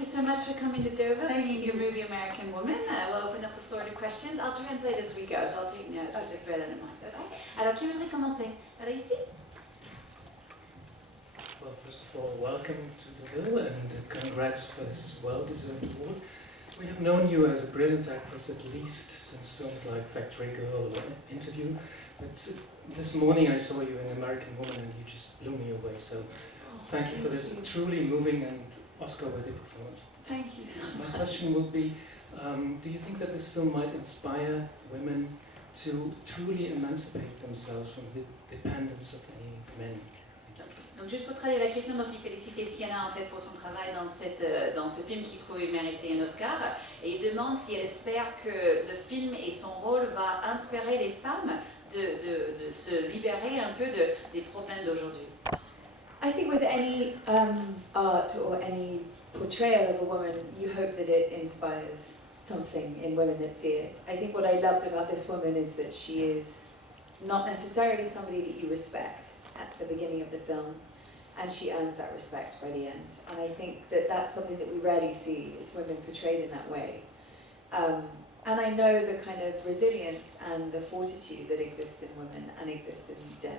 you so much for coming to Dover. Thank Making you. your movie American Woman. We'll open up the floor to questions. I'll translate as we go, so I'll take notes. I'll just bear that in mind. Okay? Alors, qui voudrait commencer? Alors, ici? Well, first of all, welcome to Deauville and congrats for this well-deserved award. We have known you as a brilliant actress at least since films like Factory Girl or Interview, but this morning I saw you in American Woman and you just blew me away, so thank you for this truly moving and Oscar-worthy performance. Thank you so My much. question would be, do you think that this film might inspire women to truly emancipate themselves from the dependence of any men? Donc juste pour traduire la question, donc il félicitait Sienna en fait pour son travail dans ce film qui trouve mérité un Oscar et il demande si elle espère que le film et son rôle va inspirer les femmes de se libérer un peu des problèmes d'aujourd'hui. I think with any art or any portrayal of a woman, you hope that it inspires something in women that see it. I think what I loved about this woman is that she is not necessarily somebody that you respect at the beginning of the film, and she earns that respect by the end. And I think that that's something that we rarely see, is women portrayed in that way. And I know the kind of resilience and the fortitude that exists in women and exists in Deb.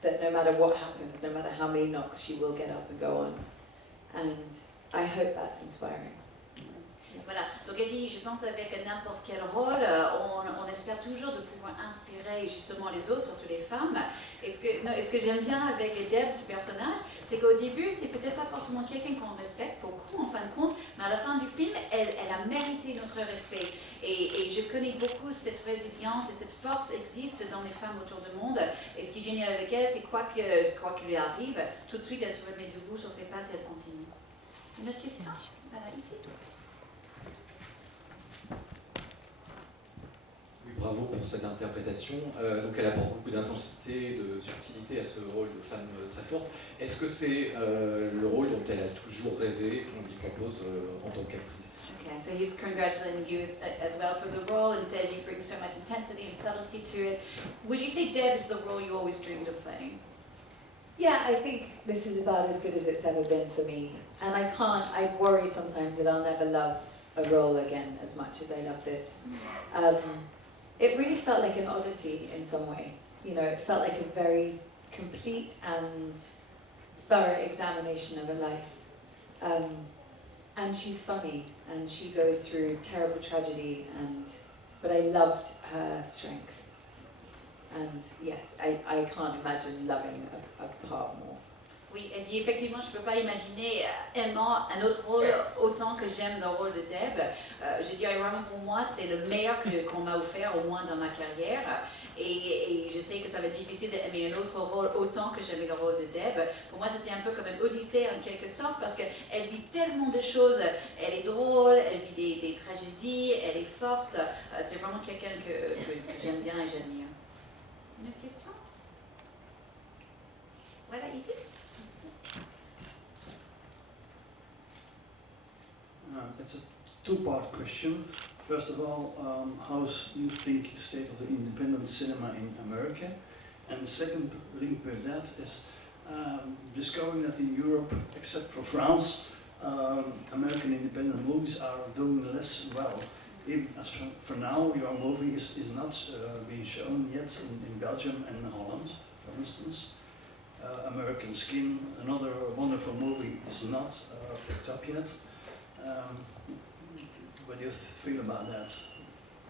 That no matter what happens, no matter how many knocks, she will get up and go on. And I hope that's inspiring. Voilà, donc elle dit, je pense avec n'importe quel rôle, on espère toujours de pouvoir inspirer justement les autres, surtout les femmes. Et ce que j'aime bien avec Deb, ce personnage, c'est qu'au début, c'est peut-être pas forcément quelqu'un qu'on respecte beaucoup en fin de compte, mais à la fin du film, elle a mérité notre respect. Et je connais beaucoup cette résilience et cette force existe dans les femmes autour du monde. Et ce qui est génial avec elle, c'est quoi qu'il lui arrive, tout de suite elle se remet debout sur ses pattes et elle continue. Une autre question? Voilà, ici. Bravo pour cette interprétation. Donc elle apporte beaucoup d'intensité, de subtilité à ce rôle de femme très forte. Est-ce que c'est le rôle dont elle a toujours rêvé qu'on lui propose en tant qu'actrice? Okay, so he's congratulating you as well for the role and says you bring so much intensity and subtlety to it. Would you say Deb is the role you always dreamed of playing? Yeah, I think this is about as good as it's ever been for me. And I worry sometimes that I'll never love a role again as much as I love this. It really felt like an odyssey in some way. You know, it felt like a very complete and thorough examination of her life. And she's funny, and she goes through terrible tragedy, but I loved her strength. And yes, I can't imagine loving a part more. Oui, elle dit effectivement, je ne peux pas imaginer aimant un autre rôle autant que j'aime dans le rôle de Deb. Je dirais vraiment pour moi, c'est le meilleur qu'on m'a offert, au moins dans ma carrière. Et je sais que ça va être difficile d'aimer un autre rôle autant que j'aimais le rôle de Deb. Pour moi, c'était un peu comme une odyssée en quelque sorte, parce qu'elle vit tellement de choses. Elle est drôle, elle vit des tragédies, elle est forte. C'est vraiment quelqu'un que j'aime bien et j'admire. Une autre question? Voilà, ici. It's a two-part question. First of all, how do you think the state of the independent cinema in America? And second link with that is discovering that in Europe, except for France, American independent movies are doing less well. Even as for now, your movie is not being shown yet in Belgium and Holland, for instance. American Skin, another wonderful movie, is not picked up yet. What do you feel about that?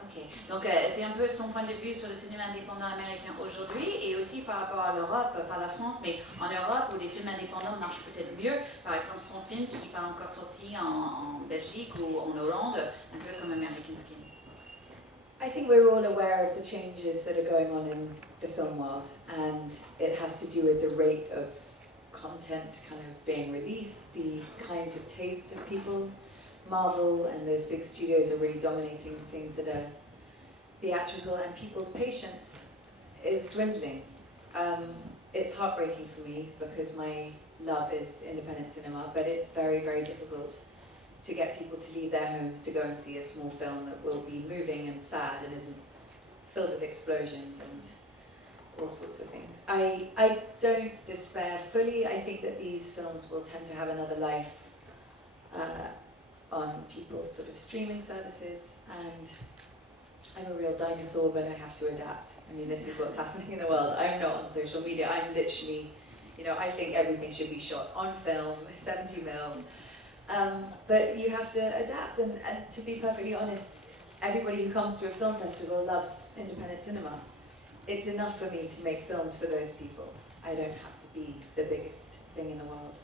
Ok, donc c'est un peu son point de vue sur le cinéma indépendant américain aujourd'hui et aussi par rapport à l'Europe, par la France, mais en Europe où des films indépendants marchent peut-être mieux. Par exemple, son film qui n'est pas encore sorti en Belgique ou en Hollande, un peu comme American Skin. I think we're all aware of the changes that are going on in the film world, and it has to do with the rate of content kind of being released, the kinds of tastes of people. Marvel and those big studios are really dominating things that are theatrical, and people's patience is dwindling. It's heartbreaking for me because my love is independent cinema, but it's very, very difficult to get people to leave their homes to go and see a small film that will be moving and sad and isn't filled with explosions and all sorts of things. I don't despair fully. I think that these films will tend to have another life on people's sort of streaming services, and I'm a real dinosaur, but I have to adapt. I mean, this is what's happening in the world. I'm not on social media. I'm literally, I think everything should be shot on film, 70 mil. But you have to adapt, and to be perfectly honest, everybody who comes to a film festival loves independent cinema. It's enough for me to make films for those people. I don't have to be the biggest thing in the world.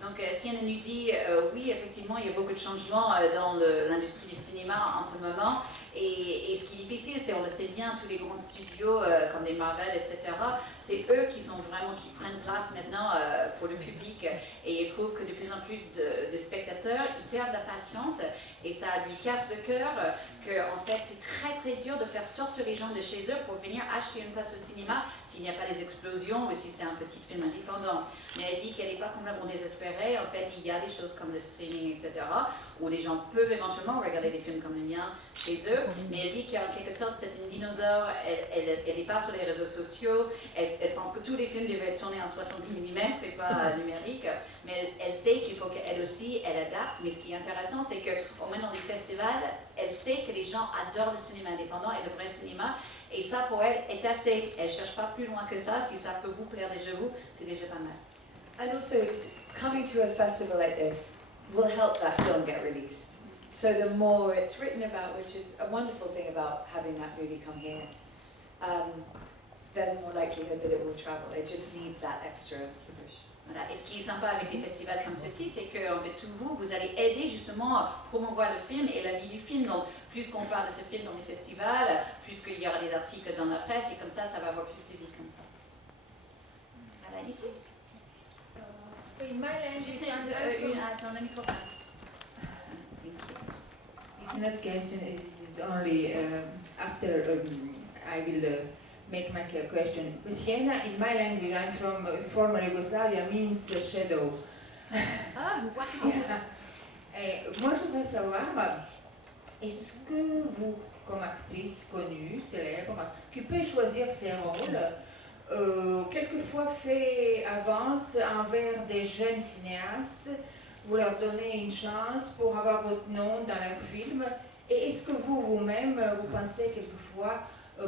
Donc, Sienna nous dit, oui, effectivement, il y a beaucoup de changements dans l'industrie du cinéma en ce moment. Et ce qui est difficile, c'est, on le sait bien, tous les grands studios comme des Marvel, etc., c'est eux qui prennent place maintenant pour le public. Et ils trouvent que de plus en plus de spectateurs, ils perdent la patience et ça lui casse le cœur qu'en fait, c'est très très dur de faire sortir les gens de chez eux pour venir acheter une place au cinéma s'il n'y a pas des explosions ou si c'est un petit film indépendant. Mais elle dit qu'elle n'est pas complètement désespérée. En fait, il y a des choses comme le streaming, etc., où les gens peuvent éventuellement regarder des films comme le mien chez eux. Mais elle dit qu'en quelque sorte, c'est une dinosaure, elle n'est pas sur les réseaux sociaux, elle pense que tous les films devaient être tournés en 70 mm et pas numérique, mais elle sait qu'il faut qu'elle aussi, elle adapte. Mais ce qui est intéressant, c'est qu'au moins dans des festivals, elle sait que les gens adorent le cinéma indépendant et le vrai cinéma, et ça pour elle est assez. Elle ne cherche pas plus loin que ça. Si ça peut vous plaire déjà vous, c'est déjà pas mal. And also, coming to a festival like this will help that film get released. So the more it's written about, which is a wonderful thing about having that movie come here, there's more likelihood that it will travel. It just needs that extra push. Voilà. Et ce qui est sympa avec des festivals comme ceci, c'est que en fait, vous allez aider justement à promouvoir le film et la vie du film. Donc, plus qu'on parle de ce film dans les festivals, plus qu'il y aura des articles dans la presse, et comme ça va avoir plus de vie comme ça. Voilà, ici. In my language, Juste attends, le microphone. It's not question, it is only after I will make my question. But Sienna, in my language, I'm from former Yugoslavia, means shadow. Ah, wow! Moi, je voudrais savoir, est-ce que vous, comme actrice connue, célèbre, qui peut choisir ses rôles, quelquefois fait avance envers des jeunes cinéastes, vous leur donnez une chance pour avoir votre nom dans leur film, et est-ce que vous-même, vous pensez quelquefois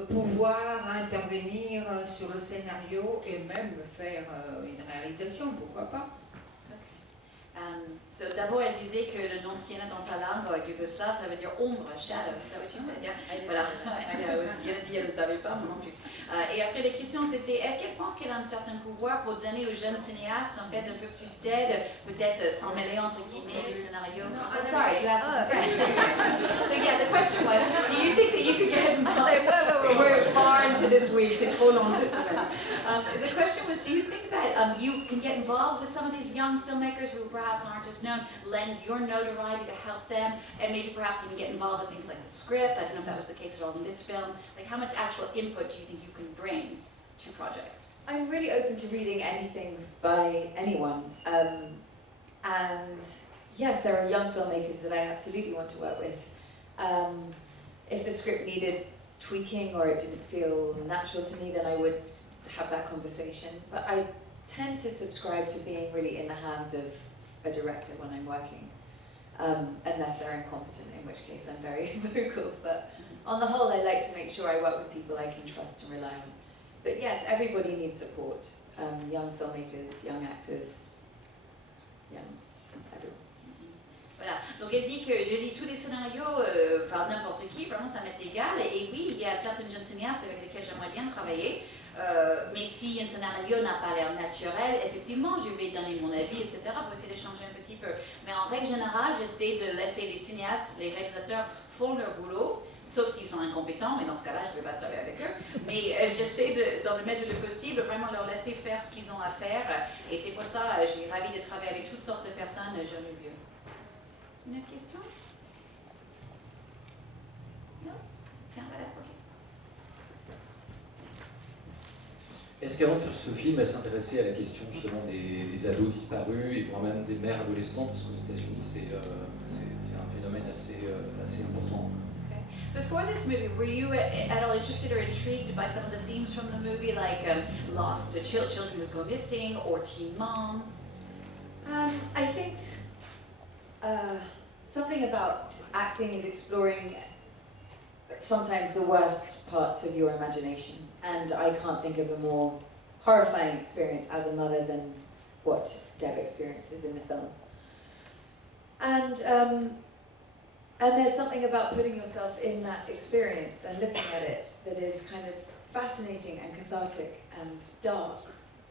pouvoir intervenir sur le scénario et même faire une réalisation, pourquoi pas? So, d'abord, elle disait que le nom Sienna dans sa langue yougoslave, ça veut dire ombre, shadow. Is that what you said? Yeah? Voilà. Sienna dit, elle ne savait pas, moi non plus. Et après, les questions, c'était, est-ce qu'elle pense qu'elle a un certain pouvoir pour donner aux jeunes cinéastes, en fait, un peu plus d'aide, peut-être s'en mêler, entre guillemets, du scénario? Oh, sorry, you asked in French. So, yeah, the question was, do you think that you could get involved? We're far into this week, c'est trop long cette semaine. The question was, do you think that you can get involved with some of these young filmmakers who perhaps aren't as known, lend your notoriety to help them, and maybe perhaps even get involved with things like the script? I don't know if that was the case at all in this film. Like, how much actual input do you think you can bring to projects? I'm really open to reading anything by anyone. And yes, there are young filmmakers that I absolutely want to work with. If the script needed tweaking or it didn't feel natural to me, then I would have that conversation. But I tend to subscribe to being really in the hands of a director when I'm working, unless they're incompetent, in which case I'm very vocal. But on the whole, I like to make sure I work with people I can trust and rely on. But yes, everybody needs support. Young filmmakers, young actors, everyone. Voilà, donc elle dit que je lis tous les scénarios par n'importe qui, vraiment ça m'est égal, et oui, il y a certaines jeunes cinéastes avec lesquels j'aimerais bien travailler, mais si un scénario n'a pas l'air naturel, effectivement je vais donner mon avis, etc., pour essayer de changer un petit peu. Mais en règle générale, j'essaie de laisser les cinéastes, les réalisateurs font leur boulot, sauf s'ils sont incompétents, mais dans ce cas-là, je ne vais pas travailler avec eux. Mais j'essaie, dans le mesure du possible, vraiment leur laisser faire ce qu'ils ont à faire, et c'est pour ça que je suis ravie de travailler avec toutes sortes de personnes, jeunes ou vieux. Une autre question? Non? Tiens, voilà, ok. Est-ce qu'avant de faire ce film, elle s'intéressait à la question justement des ados disparus et voire même des mères adolescentes, parce qu'aux États-Unis c'est un phénomène assez important. Before this movie, were you at all interested or intrigued by some of the themes from the movie, like lost children who go missing or teen moms? I think something about acting is exploring sometimes the worst parts of your imagination, and I can't think of a more horrifying experience as a mother than what Deb experiences in the film. And there's something about putting yourself in that experience and looking at it that is kind of fascinating and cathartic and dark,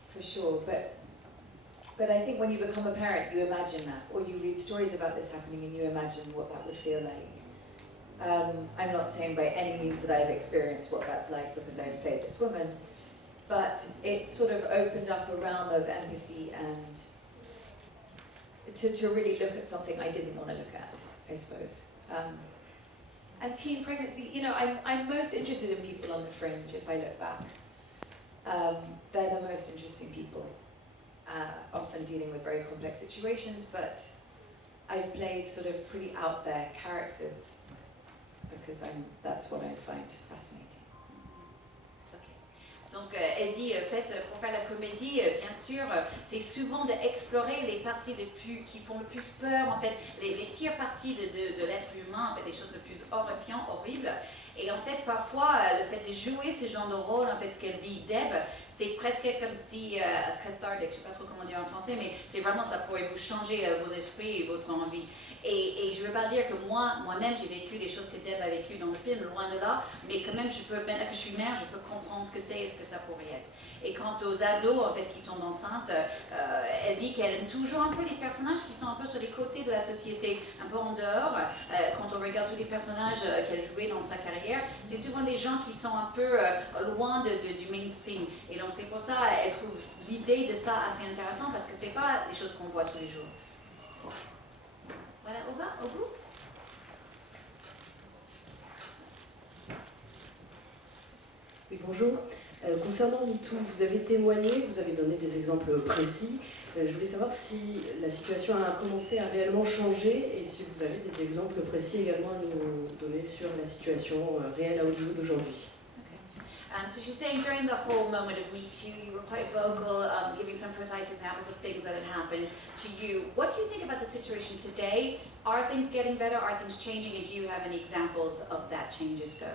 for sure. But I think when you become a parent, you imagine that, or you read stories about this happening and you imagine what that would feel like. I'm not saying by any means that I've experienced what that's like because I've played this woman, but it sort of opened up a realm of empathy and to really look at something I didn't want to look at, I suppose. And teen pregnancy, you know, I'm most interested in people on the fringe if I look back. They're the most interesting people, often dealing with very complex situations, but I've played sort of pretty out there characters because that's what I find fascinating. Donc elle dit, pour faire la comédie, bien sûr, c'est souvent d'explorer les parties qui font le plus peur, en fait, les pires parties de l'être humain, en fait, les choses les plus horribles. Et en fait, parfois, le fait de jouer ce genre de rôle, en fait, ce qu'elle vit, Deb, c'est presque comme si, cathartic, je ne sais pas trop comment dire en français, mais c'est vraiment, ça pourrait vous changer vos esprits et votre envie. Et je ne veux pas dire que moi-même, j'ai vécu les choses que Deb a vécues dans le film, loin de là, mais quand même, maintenant que je suis mère, je peux comprendre ce que c'est et ce que ça pourrait être. Et quant aux ados, en fait, qui tombent enceintes, elle dit qu'elle aime toujours un peu les personnages qui sont un peu sur les côtés de la société, un peu en dehors. Quand on regarde tous les personnages qu'elle jouait dans sa carrière, c'est souvent des gens qui sont un peu loin du mainstream. Et donc c'est pour ça qu'elle trouve l'idée de ça assez intéressant parce que c'est pas des choses qu'on voit tous les jours. Voilà, au bout. Oui, bonjour. Concernant MeToo, vous avez témoigné, vous avez donné des exemples précis. Je voulais savoir si la situation a commencé à réellement changer et si vous avez des exemples précis également à nous donner sur la situation réelle à Hollywood aujourd'hui. So she's saying during the whole moment of Me Too, you were quite vocal, giving some precise examples of things that had happened to you. What do you think about the situation today? Are things getting better? Are things changing? And do you have any examples of that change, if so?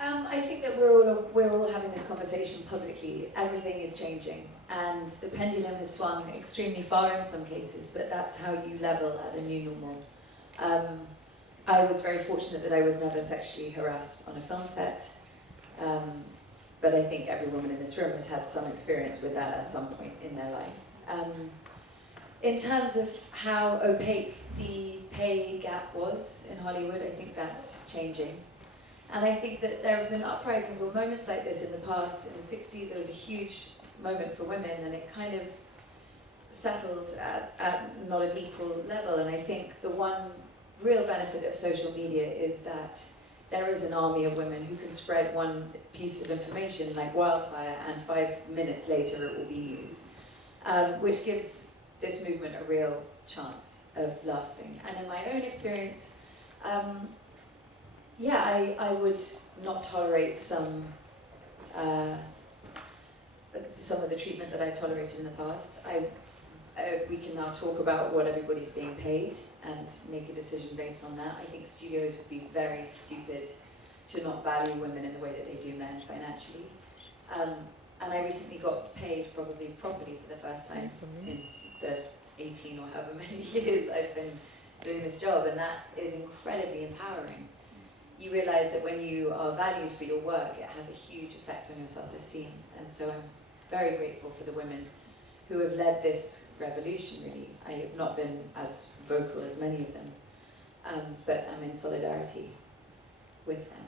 I think that we're all having this conversation publicly. Everything is changing, and the pendulum has swung extremely far in some cases, but that's how you level at a new normal. I was very fortunate that I was never sexually harassed on a film set. But I think every woman in this room has had some experience with that at some point in their life. In terms of how opaque the pay gap was in Hollywood, I think that's changing. And I think that there have been uprisings or moments like this in the past. In the 60s, there was a huge moment for women, and it kind of settled at not an equal level. And I think the one real benefit of social media is that there is an army of women who can spread one piece of information like wildfire, and 5 minutes later it will be news, which gives this movement a real chance of lasting. And in my own experience, I would not tolerate some of the treatment that I've tolerated in the past. We can now talk about what everybody's being paid and make a decision based on that. I think studios would be very stupid to not value women in the way that they do men financially. And I recently got paid probably properly for the first time in the 18 or however many years I've been doing this job, and that is incredibly empowering. You realise that when you are valued for your work, it has a huge effect on your self-esteem. And so I'm very grateful for the women who have led this revolution, really. I have not been as vocal as many of them, but I'm in solidarity with them.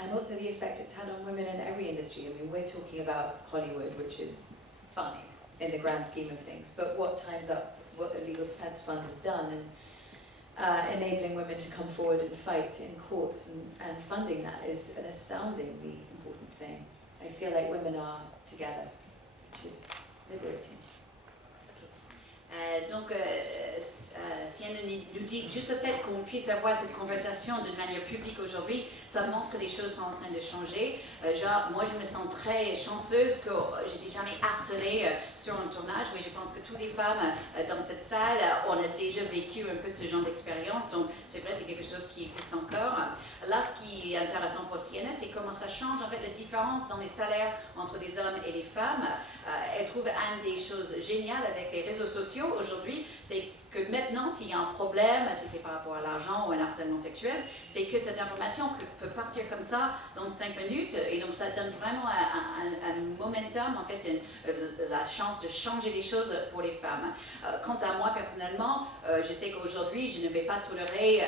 And also the effect it's had on women in every industry. I mean, we're talking about Hollywood, which is fine in the grand scheme of things, but what Time's Up, what the Legal Defence Fund has done, and enabling women to come forward and fight in courts and funding that is an astoundingly important thing. I feel like women are together, which is liberating. Sienna nous dit juste le fait qu'on puisse avoir cette conversation de manière publique aujourd'hui, ça montre que les choses sont en train de changer. Moi, je me sens très chanceuse que j'étais jamais harcelée sur un tournage, mais je pense que toutes les femmes dans cette salle, on a déjà vécu un peu ce genre d'expérience, donc c'est vrai, c'est quelque chose qui existe encore. Là, ce qui est intéressant pour Sienna, c'est comment ça change en fait la différence dans les salaires entre les hommes et les femmes. Elle trouve une des choses géniales avec les réseaux sociaux aujourd'hui, c'est que maintenant, s'il y a un problème, si c'est par rapport à l'argent ou un harcèlement sexuel, c'est que cette information peut partir comme ça dans 5 minutes, et donc ça donne vraiment un momentum, en fait, la chance de changer les choses pour les femmes. Quant à moi, personnellement, je sais qu'aujourd'hui, je ne vais pas tolérer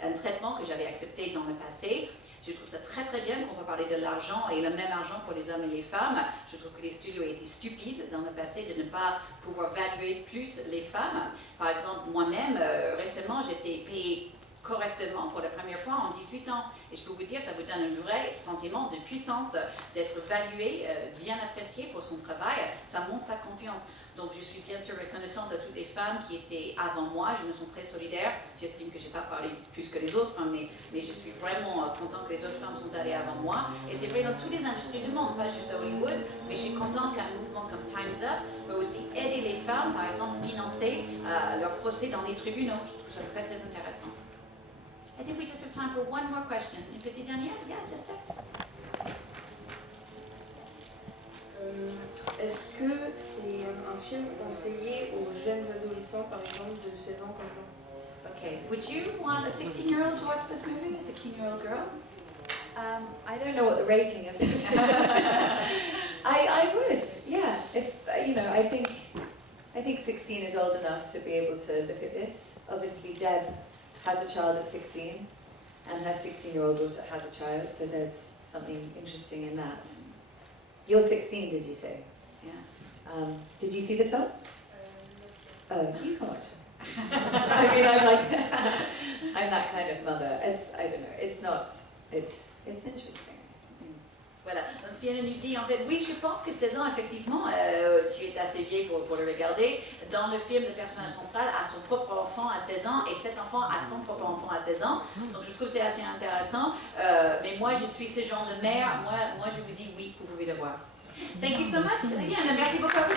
un traitement que j'avais accepté dans le passé. Je trouve ça très très bien qu'on peut parler de l'argent et le même argent pour les hommes et les femmes. Je trouve que les studios ont été stupides dans le passé de ne pas pouvoir valuer plus les femmes. Par exemple, moi-même, récemment, j'étais payée correctement pour la première fois en 18 ans. Et je peux vous dire, ça vous donne un vrai sentiment de puissance, d'être valué, bien apprécié pour son travail. Ça montre sa confiance. Donc je suis bien sûr reconnaissante à toutes les femmes qui étaient avant moi. Je me sens très solidaire. J'estime que je n'ai pas parlé plus que les autres, hein, mais je suis vraiment contente que les autres femmes sont allées avant moi. Et c'est vrai dans toutes les industries du monde, pas juste à Hollywood, mais je suis contente qu'un mouvement comme Time's Up peut aussi aider les femmes, par exemple, financer leur procès dans les tribunaux. Je trouve ça très très intéressant. I think we just have time for one more question. Une petite dernière? Yeah, just that. Est-ce que c'est un film conseillé aux jeunes adolescents, par exemple, de 16 ans comme moi? Okay, would you want a 16-year-old to watch this movie? A 16-year-old girl? I don't know what the rating of the I would, yeah. If I think 16 is old enough to be able to look at this. Obviously, Deb has a child at 16, and her 16-year-old daughter has a child, so there's something interesting in that. You're 16, did you say? Yeah. Did you see the film? Oh, you can watch it. I mean, I'm that kind of mother. I don't know. It's interesting. Voilà, donc Sienna nous dit en fait, oui, je pense que 16 ans, effectivement, tu es assez vieille pour le regarder. Dans le film, le personnage central a son propre enfant à 16 ans et cet enfant a son propre enfant à 16 ans. Donc je trouve que c'est assez intéressant. Mais moi, je suis ce genre de mère. Moi, je vous dis oui, vous pouvez le voir. Thank you so much, Sienna. Merci beaucoup à vous.